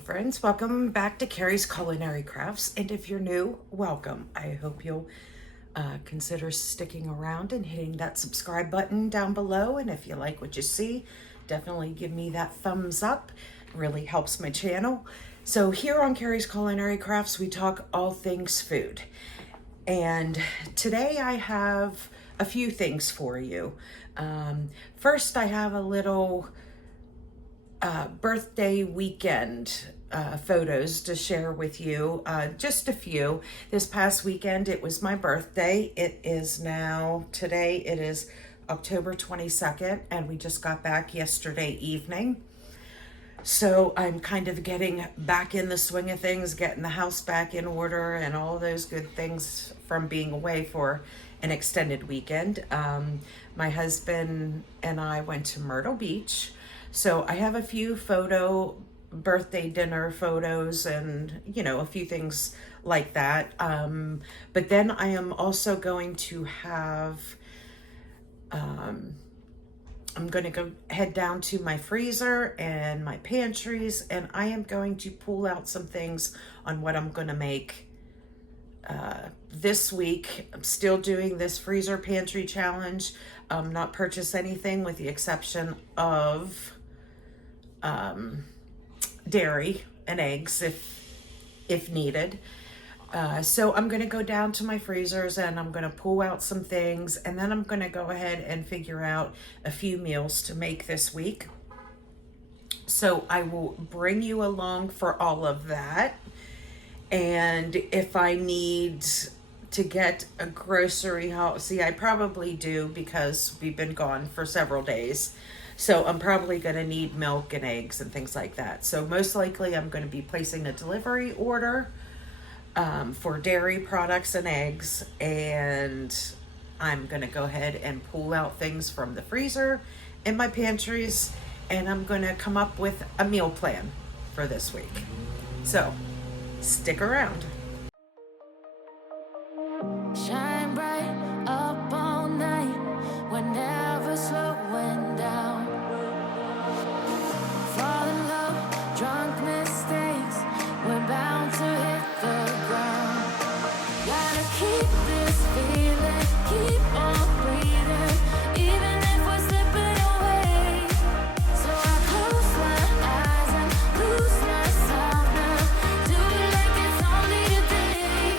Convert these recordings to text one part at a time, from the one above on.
friends, welcome back to Carrie's Culinary Crafts, and if you're new, welcome. I hope you'll consider sticking around and hitting that subscribe button down below, and if you like what you see, definitely give me that thumbs up. It really helps my channel. So here on Carrie's Culinary Crafts, we talk all things food, and today I have a few things for you. First, I have a little birthday weekend photos to share with you. Just a few. This past weekend, it was my birthday. Today it is October 22nd, and we just got back yesterday evening. So I'm kind of getting back in the swing of things, getting the house back in order and all those good things from being away for an extended weekend. My husband and I went to Myrtle Beach. So I have a few birthday dinner photos and, a few things like that. But then I am also going to have, I'm going to go head down to my freezer and my pantries, and I am going to pull out some things on what I'm going to make this week. I'm still doing this freezer pantry challenge. Not purchase anything with the exception of dairy and eggs if needed. So I'm going to go down to my freezers and I'm going to pull out some things, and then I'm going to go ahead and figure out a few meals to make this week. So I will bring you along for all of that. And if I need to get a grocery haul, I probably do because we've been gone for several days. So I'm probably going to need milk and eggs and things like that. So most likely I'm going to be placing a delivery order for dairy products and eggs. And I'm going to go ahead and pull out things from the freezer in my pantries. And I'm going to come up with a meal plan for this week. So stick around. Shine bright up all night, we're never slowing down. Fall in love, drunk mistakes, we're bound to hit the ground. Gotta keep this feeling, keep on breathing, even if we're slipping away. So I close my eyes and lose myself now, do it like it's only today.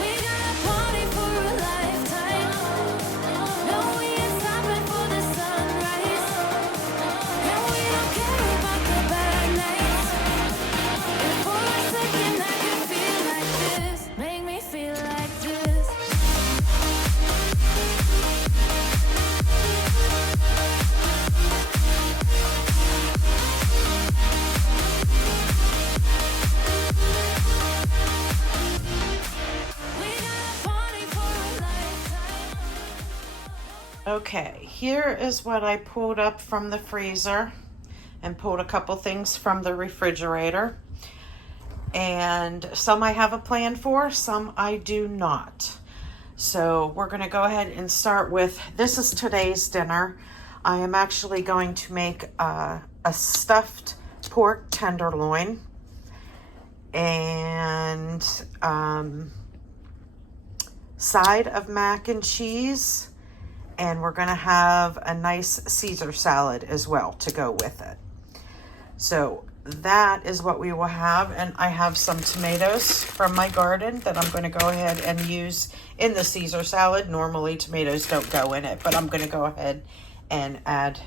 We got a party for a lifetime, no we ain't stopping for the sunrise, and we don't care about the bad nights. If for a second I can feel like this, make me feel like this. We got a party for a lifetime. Okay, here is what I pulled up from the freezer and pulled a couple things from the refrigerator. And some I have a plan for, some I do not. So we're going to go ahead and start with, this is today's dinner. I am actually going to make a stuffed pork tenderloin and side of mac and cheese. And we're going to have a nice Caesar salad as well to go with it. So that is what we will have. And I have some tomatoes from my garden that I'm going to go ahead and use in the Caesar salad. Normally tomatoes don't go in it, but I'm going to go ahead and add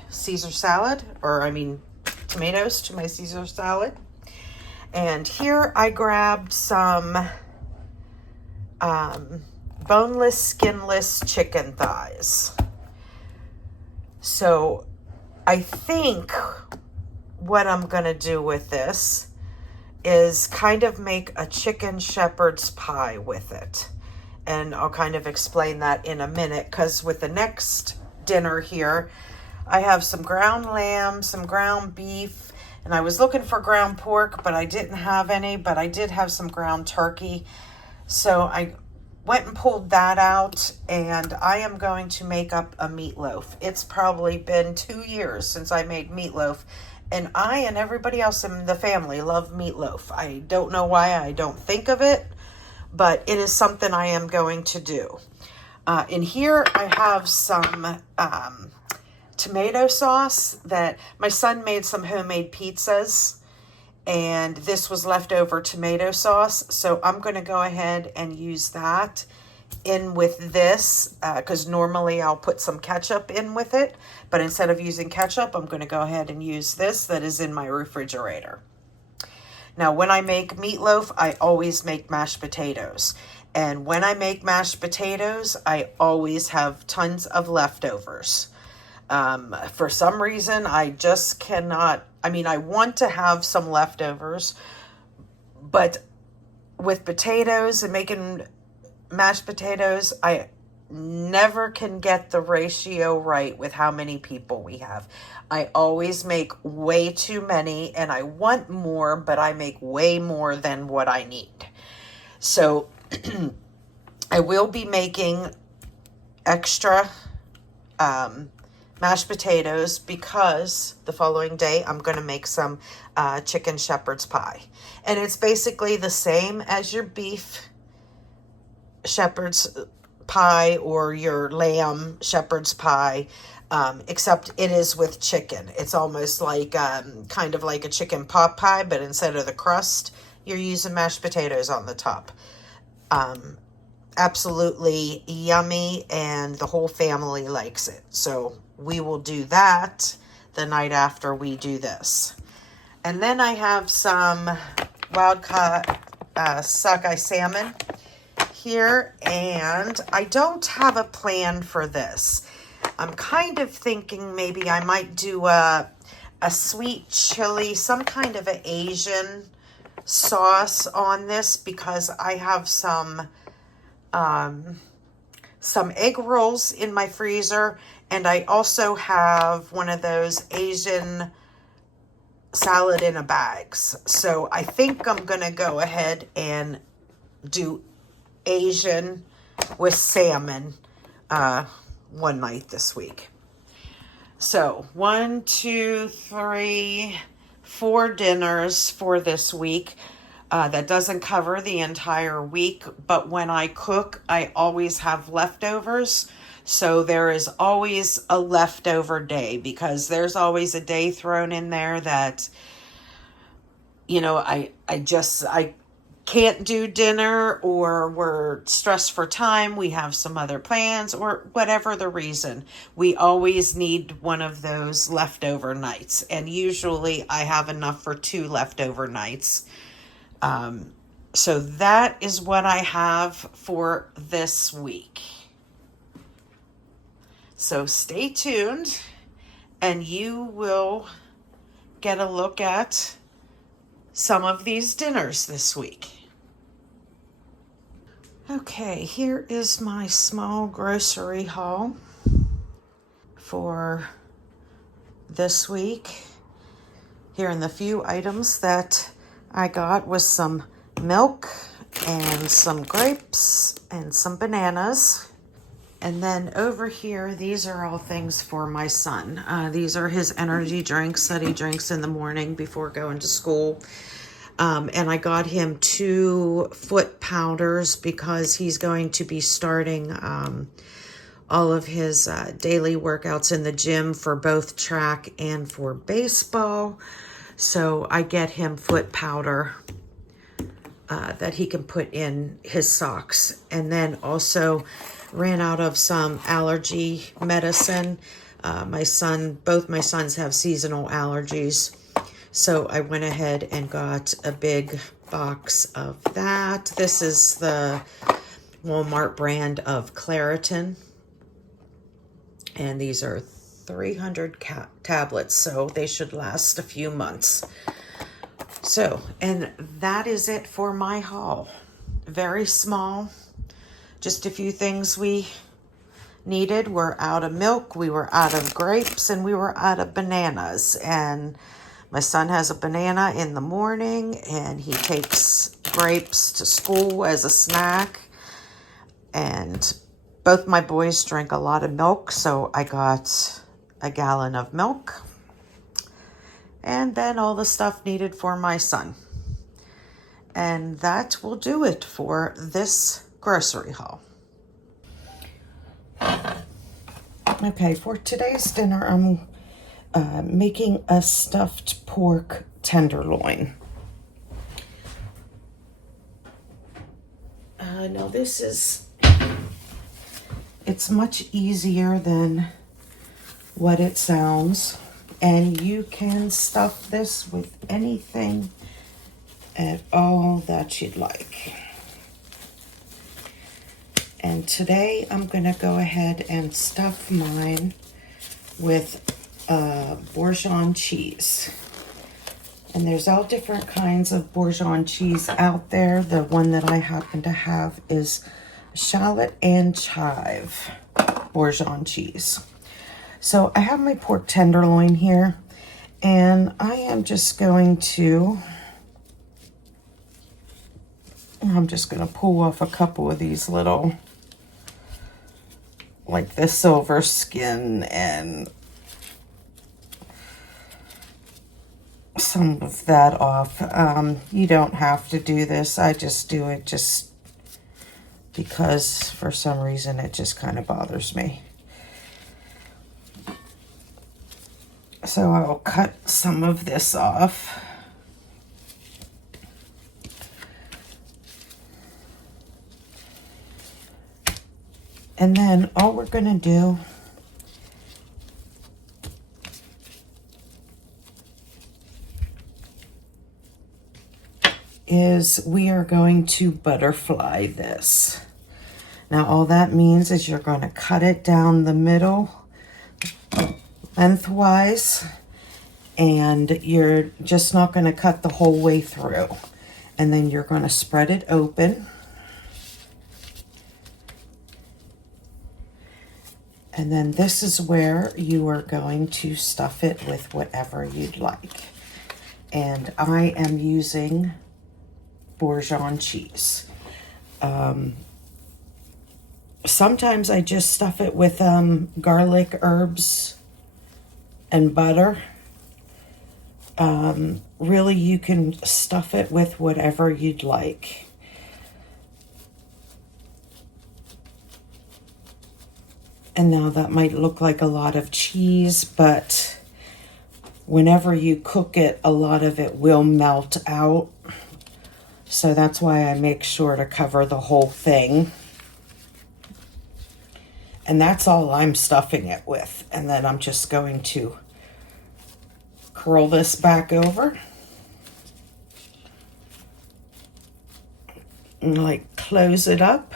tomatoes to my Caesar salad. And here I grabbed some boneless, skinless chicken thighs. So I think what I'm going to do with this is kind of make a chicken shepherd's pie with it. And I'll kind of explain that in a minute, because with the next dinner here, I have some ground lamb, some ground beef, and I was looking for ground pork, but I didn't have any, but I did have some ground turkey. So I went and pulled that out, and I am going to make up a meatloaf. It's probably been 2 years since I made meatloaf, And I and everybody else in the family love meatloaf. I don't know why I don't think of it, but it is something I am going to do. In here, I have some tomato sauce that my son made some homemade pizzas, and this was leftover tomato sauce. So I'm going to go ahead and use that in with this, because normally I'll put some ketchup in with it, but instead of using ketchup, I'm going to go ahead and use this that is in my refrigerator. Now, when I make meatloaf, I always make mashed potatoes. And when I make mashed potatoes, I always have tons of leftovers. For some reason, I just cannot, I want to have some leftovers, but with potatoes and making mashed potatoes, I never can get the ratio right with how many people we have. I always make way too many, and I want more, but I make way more than what I need. So I will be making extra mashed potatoes because the following day I'm going to make some chicken shepherd's pie. And it's basically the same as your beef shepherd's pie or your lamb shepherd's pie, except it is with chicken. It's almost like kind of like a chicken pot pie, but instead of the crust, you're using mashed potatoes on the top. Absolutely yummy, and the whole family likes it. So we will do that the night after we do this. And then I have some wild-caught sockeye salmon here, and I don't have a plan for this. I'm kind of thinking maybe I might do a sweet chili, some kind of an Asian sauce on this, because I have some egg rolls in my freezer, and I also have one of those Asian salad in a bags. So I think I'm going to go ahead and do Asian with salmon one night this week. So 1, 2, 3, 4 dinners for this week. That doesn't cover the entire week, but when I cook, I always have leftovers. So there is always a leftover day, because there's always a day thrown in there that, I can't do dinner, or we're stressed for time, we have some other plans, or whatever the reason. We always need one of those leftover nights. And usually I have enough for 2 leftover nights. So that is what I have for this week. So stay tuned, and you will get a look at some of these dinners this week. Okay, here is my small grocery haul for this week. Here in the few items that I got was some milk and some grapes and some bananas. And then over here, these are all things for my son. These are his energy drinks that he drinks in the morning before going to school. And I got him 2 foot powders because he's going to be starting all of his daily workouts in the gym for both track and for baseball. So I get him foot powder that he can put in his socks. And then also ran out of some allergy medicine. Both my sons have seasonal allergies. So I went ahead and got a big box of that. This is the Walmart brand of Claritin. And these are 300 tablets, so they should last a few months. So, and that is it for my haul. Very small. Just a few things we needed. We're out of milk, we were out of grapes, and we were out of bananas. And my son has a banana in the morning, and he takes grapes to school as a snack. And both my boys drink a lot of milk, so I got a gallon of milk. and then all the stuff needed for my son. And that will do it for this grocery haul. Okay, for today's dinner, I'm making a stuffed pork tenderloin. Now this is, it's much easier than what it sounds, and you can stuff this with anything at all that you'd like. And today I'm gonna go ahead and stuff mine with Bourgeon cheese. And there's all different kinds of Bourgeon cheese out there. The one that I happen to have is shallot and chive Bourgeon cheese. So I have my pork tenderloin here, and I am just going to, pull off a couple of these little, like the silver skin and some of that off. You don't have to do this. I just do it just because for some reason it just kind of bothers me. So I'll cut some of this off. And then all we're going to do is we are going to butterfly this. Now all that means is you're going to cut it down the middle lengthwise, and you're just not going to cut the whole way through. And then you're going to spread it open. And then this is where you are going to stuff it with whatever you'd like. And I am using Bourgeon cheese. Sometimes I just stuff it with garlic, herbs, and butter. Really, you can stuff it with whatever you'd like. And now that might look like a lot of cheese, but whenever you cook it, a lot of it will melt out. So that's why I make sure to cover the whole thing. And that's all I'm stuffing it with. And then I'm just going to curl this back over. And like close it up.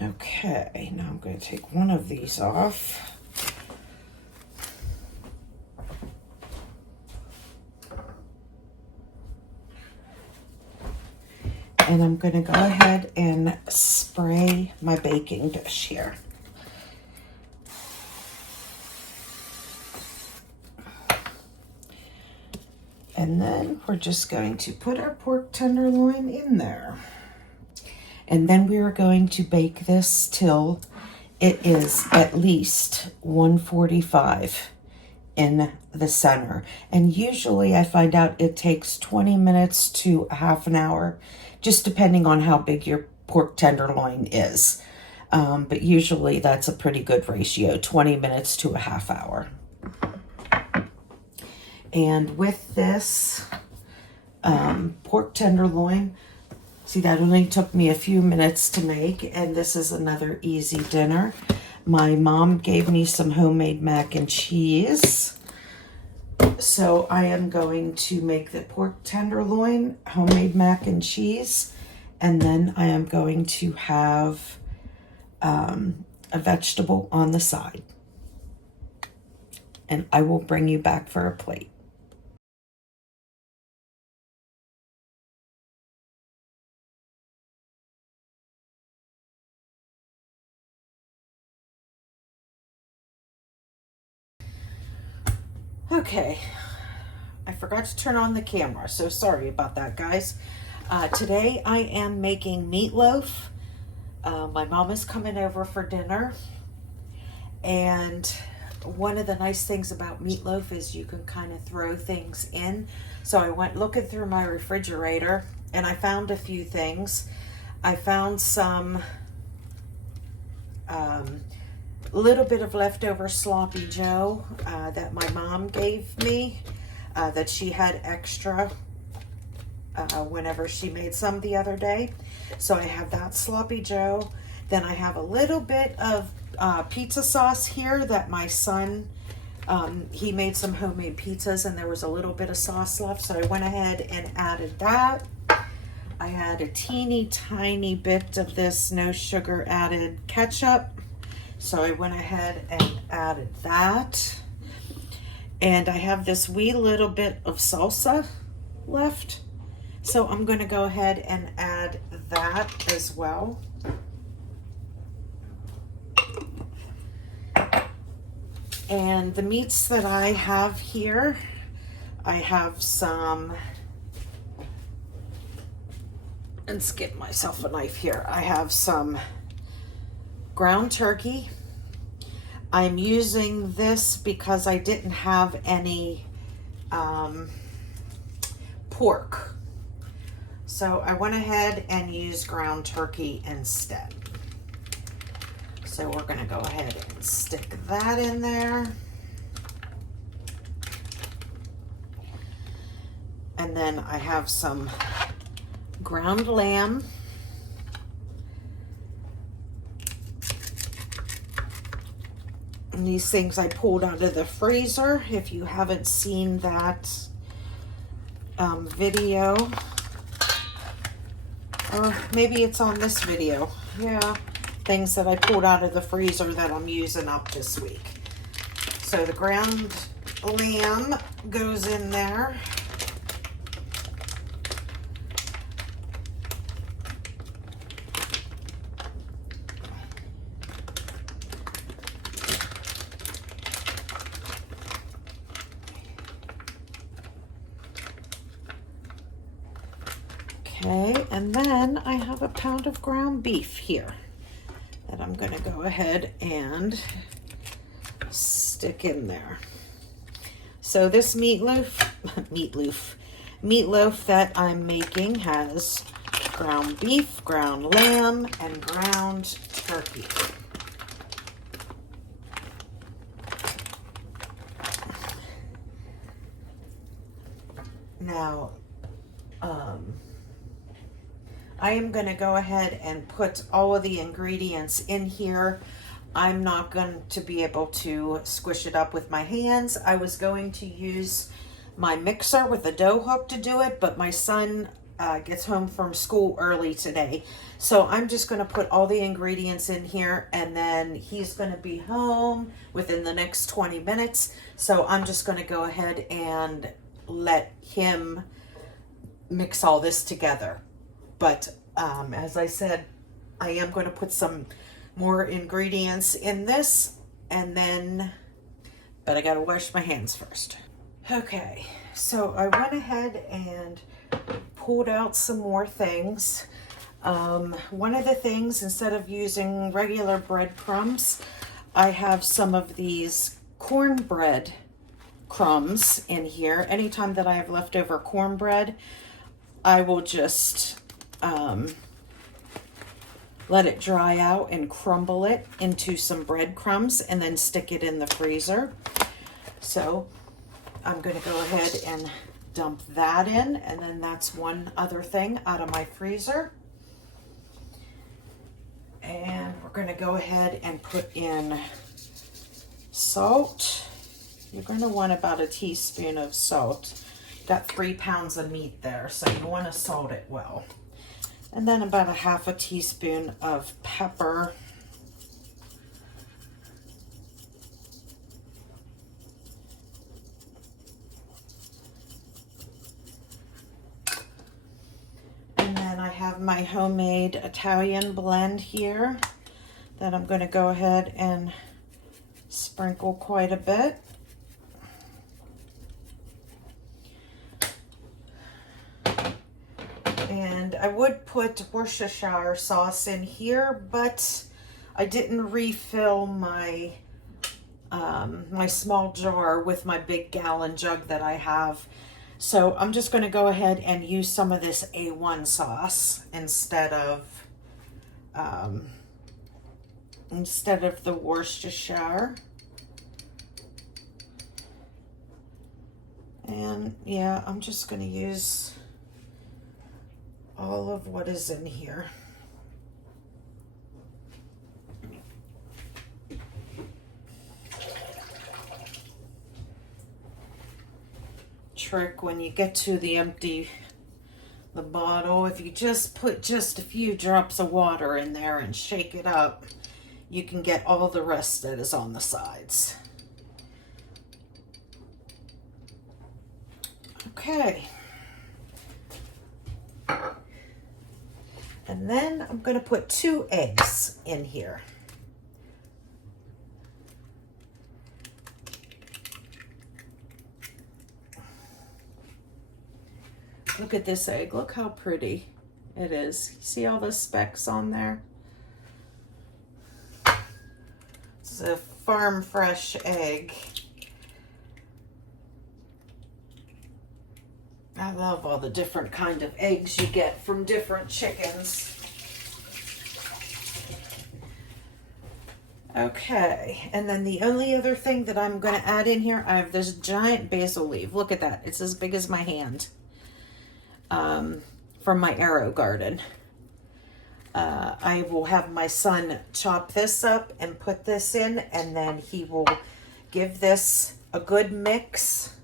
Okay, now I'm going to take one of these off. And I'm going to go ahead and spray my baking dish here. And then we're just going to put our pork tenderloin in there. And then we are going to bake this till it is at least 145 in the center. And usually I find out it takes 20 minutes to a half an hour, just depending on how big your pork tenderloin is. But usually that's a pretty good ratio, 20 minutes to a half hour. And with this pork tenderloin, see, that only took me a few minutes to make, and this is another easy dinner. My mom gave me some homemade mac and cheese. So I am going to make the pork tenderloin, homemade mac and cheese, and then I am going to have a vegetable on the side. And I will bring you back for a plate. Okay, I forgot to turn on the camera, so sorry about that, guys. Today I am making meatloaf. My mom is coming over for dinner, and one of the nice things about meatloaf is you can kind of throw things in. So I went looking through my refrigerator and I found a few things. I found some little bit of leftover sloppy joe that my mom gave me, that she had extra whenever she made some the other day. So I have that sloppy joe. Then I have a little bit of pizza sauce here that my son, he made some homemade pizzas and there was a little bit of sauce left. So I went ahead and added that. I had a teeny tiny bit of this no sugar added ketchup. So I went ahead and added that. And I have this wee little bit of salsa left. So I'm going to go ahead and add that as well. And the meats that I have here, I have some, let's get myself a knife here. I have some ground turkey. I'm using this because I didn't have any pork. So I went ahead and used ground turkey instead. So we're going to go ahead and stick that in there. And then I have some ground lamb. And these things I pulled out of the freezer. If you haven't seen that video, or maybe it's on this video. Yeah, things that I pulled out of the freezer that I'm using up this week. So the ground lamb goes in there. Okay, and then I have a pound of ground beef here that I'm going to go ahead and stick in there. So this meatloaf that I'm making has ground beef, ground lamb, and ground turkey. Now, I am going to go ahead and put all of the ingredients in here. I'm not going to be able to squish it up with my hands. I was going to use my mixer with a dough hook to do it, but my son gets home from school early today. So I'm just going to put all the ingredients in here, and then he's going to be home within the next 20 minutes. So I'm just going to go ahead and let him mix all this together. But as I said, I am going to put some more ingredients in this, and then, but I got to wash my hands first. Okay, so I went ahead and pulled out some more things. One of the things, instead of using regular breadcrumbs, I have some of these cornbread crumbs in here. Anytime that I have leftover cornbread, I will just let it dry out and crumble it into some breadcrumbs and then stick it in the freezer. So I'm going to go ahead and dump that in, and then that's one other thing out of my freezer. And we're going to go ahead and put in salt. You're going to want about a teaspoon of salt. Got 3 pounds of meat there, so you want to salt it well. And then about a half a teaspoon of pepper. And then I have my homemade Italian blend here that I'm going to go ahead and sprinkle quite a bit. And I would put Worcestershire sauce in here, but I didn't refill my my small jar with my big gallon jug that I have. So I'm just going to go ahead and use some of this A1 sauce instead of the Worcestershire. And yeah, I'm just going to use all of what is in here. Trick when you get to the bottle, if you just put just a few drops of water in there and shake it up, you can get all the rest that is on the sides. Okay. And then I'm going to put 2 eggs in here. Look at this egg. Look how pretty it is. See all the specks on there? It's a farm fresh egg. I love all the different kind of eggs you get from different chickens. Okay, and then the only other thing that I'm going to add in here, I have this giant basil leaf. Look at that. It's as big as my hand. From my arrow garden. I will have my son chop this up and put this in, and then he will give this a good mix,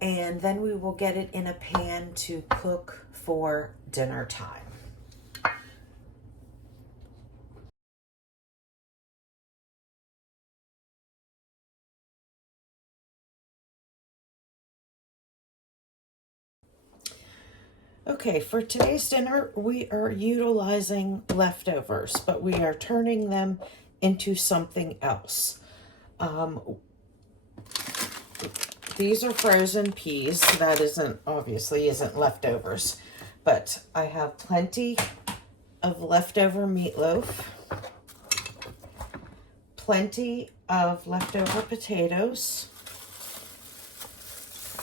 and then we will get it in a pan to cook for dinner time. Okay, for today's dinner, we are utilizing leftovers, but we are turning them into something else. These are frozen peas. That obviously isn't leftovers, but I have plenty of leftover meatloaf, plenty of leftover potatoes.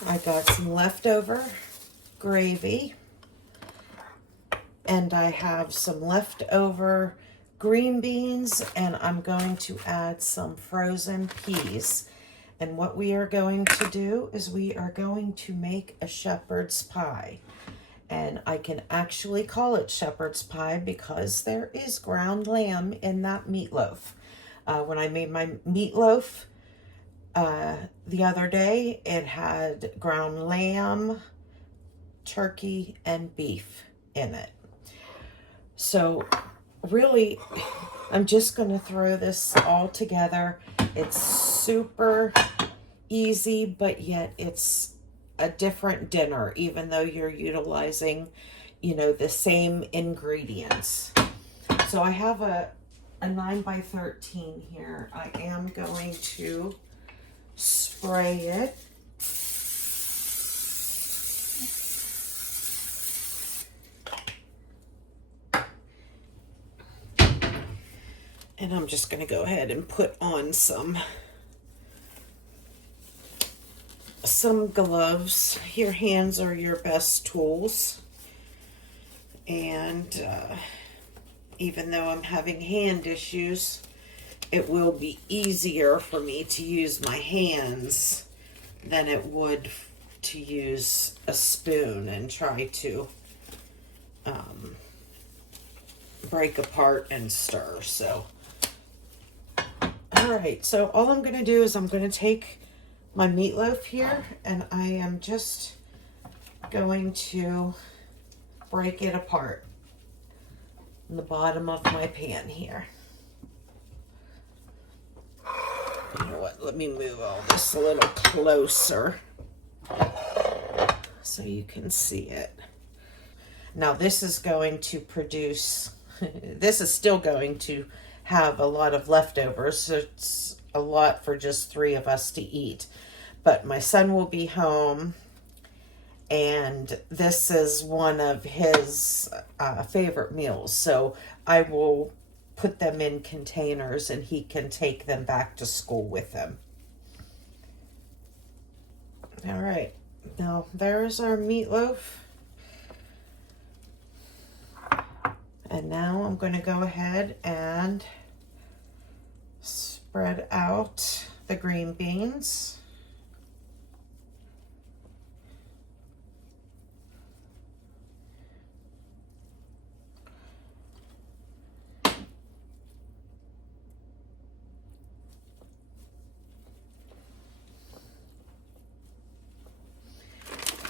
I got some leftover gravy. And I have some leftover green beans, and I'm going to add some frozen peas. And what we are going to do is we are going to make a shepherd's pie. And I can actually call it shepherd's pie because there is ground lamb in that meatloaf. When I made my meatloaf the other day, it had ground lamb, turkey, and beef in it. So really, I'm just going to throw this all together. It's super easy, but yet it's a different dinner, even though you're utilizing, the same ingredients. So I have a 9x13 here. I am going to spray it. And I'm just going to go ahead and put on some gloves. Your hands are your best tools. And even though I'm having hand issues, it will be easier for me to use my hands than it would to use a spoon and try to break apart and stir. So all right, so all I'm going to do is I'm going to take my meatloaf here, and I am just going to break it apart in the bottom of my pan here. You know what? Let me move all this a little closer so you can see it. Now this is going to produce, this is still going to have a lot of leftovers, so it's a lot for just 3 of us to eat. But my son will be home, and this is one of his favorite meals. So I will put them in containers and he can take them back to school with him. All right, now there's our meatloaf. And now I'm going to go ahead and spread out the green beans.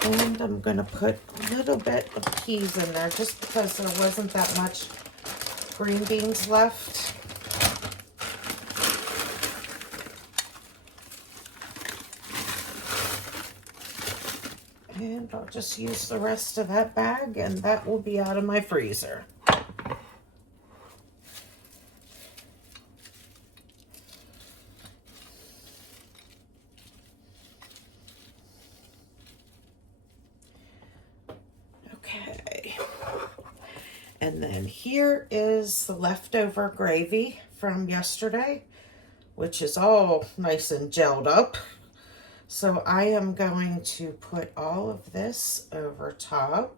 And I'm going to put a little bit of peas in there just because there wasn't that much green beans left. And I'll just use the rest of that bag, and that will be out of my freezer. Okay. And then here is the leftover gravy from yesterday, which is all nice and gelled up. So I am going to put all of this over top.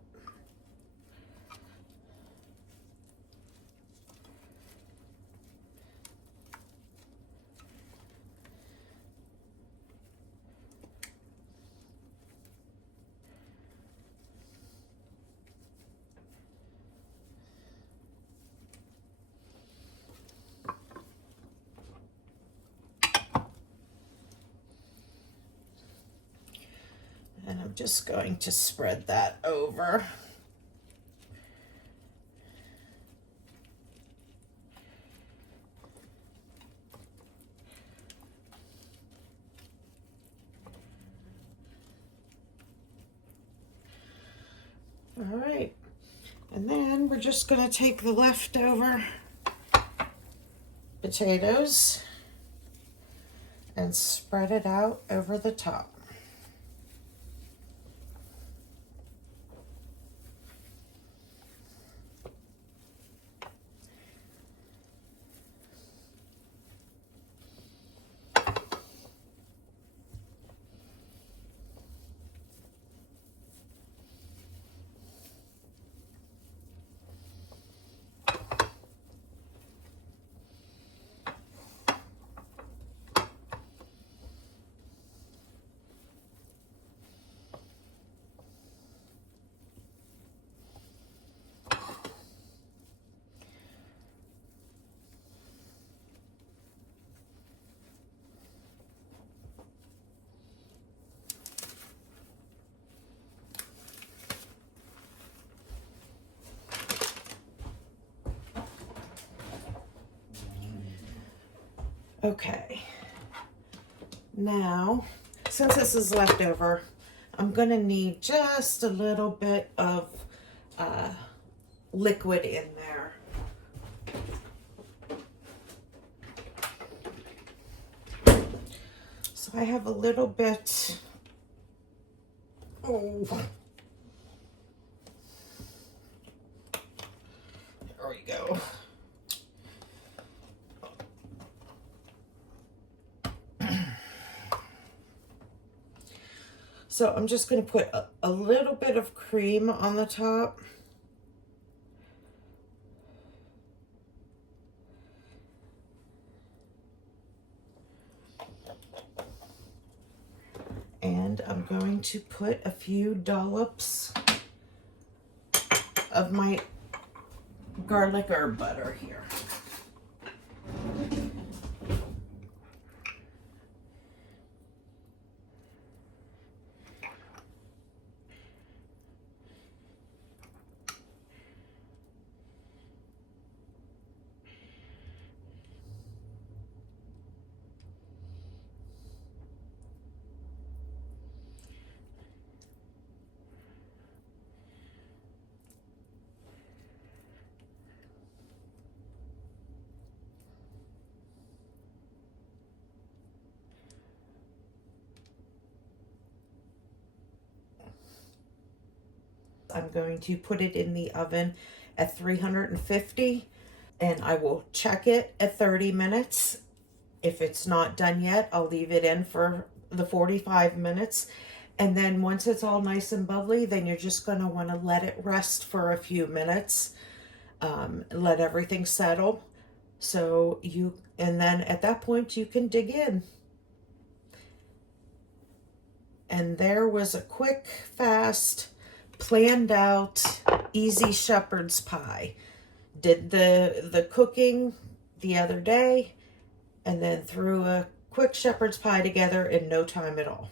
And I'm just going to spread that over. All right, and then we're just going to take the leftover potatoes and spread it out over the top. Okay, now, since this is leftover, I'm gonna need just a little bit of liquid in there. So I have a little bit, there we go. So I'm just going to put a little bit of cream on the top. And I'm going to put a few dollops of my garlic herb butter here. I'm going to put it in the oven at 350, and I will check it at 30 minutes. If it's not done yet, I'll leave it in for the 45 minutes. And then once it's all nice and bubbly, then you're just going to want to let it rest for a few minutes. Let everything settle. And then at that point you can dig in. And there was a quick, fast, planned out, easy shepherd's pie. Did the cooking the other day, and then threw a quick shepherd's pie together in no time at all.